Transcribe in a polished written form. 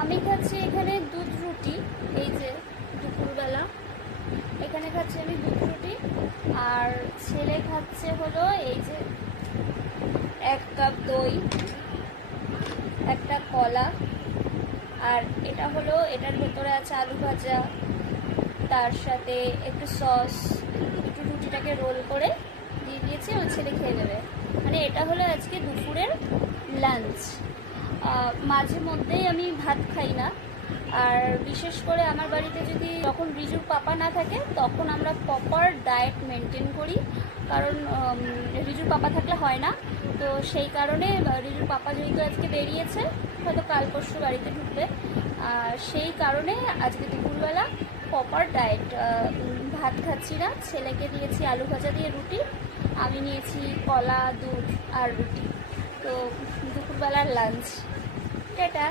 আমি খাচ্ছি এখানে দুধ রুটি। এই যে দুপুরবেলা এখানে খাচ্ছি আমি দুধ রুটি, আর ছেলে খাচ্ছে হলো এই যে 1 কাপ দই, একটা কলা, আর এটা হলো এটার ভেতরে আছে আলু ভাজা, তার সাথে একটু সস, একটু রুটিটাকে রোল করে দিয়ে দিয়েছি, ওই ছেলে খেয়ে নেবে। মানে এটা হলো আজকে দুপুরের লাঞ্চ। মাঝে মধ্যেই আমি ভাত খাই না, আর বিশেষ করে আমার বাড়িতে যদি যখন রিজুর পাপা না থাকে তখন আমরা প্রপার ডায়েট মেনটেন করি, কারণ রিজুর পাপা থাকলে হয় না। তো সেই কারণে রিজুর পাপা যেহেতু আজকে বেরিয়েছে, হয়তো কাল পরশু বাড়িতে ঢুকবে, সেই কারণে আজকে দুপুরবেলা প্রপার ডায়েট, ভাত খাচ্ছি না। ছেলেকে দিয়েছি আলু ভাজা দিয়ে রুটি, আমি নিয়েছি কলা, দুধ আর রুটি। তো দুপুরবেলার লাঞ্চ। টাটা।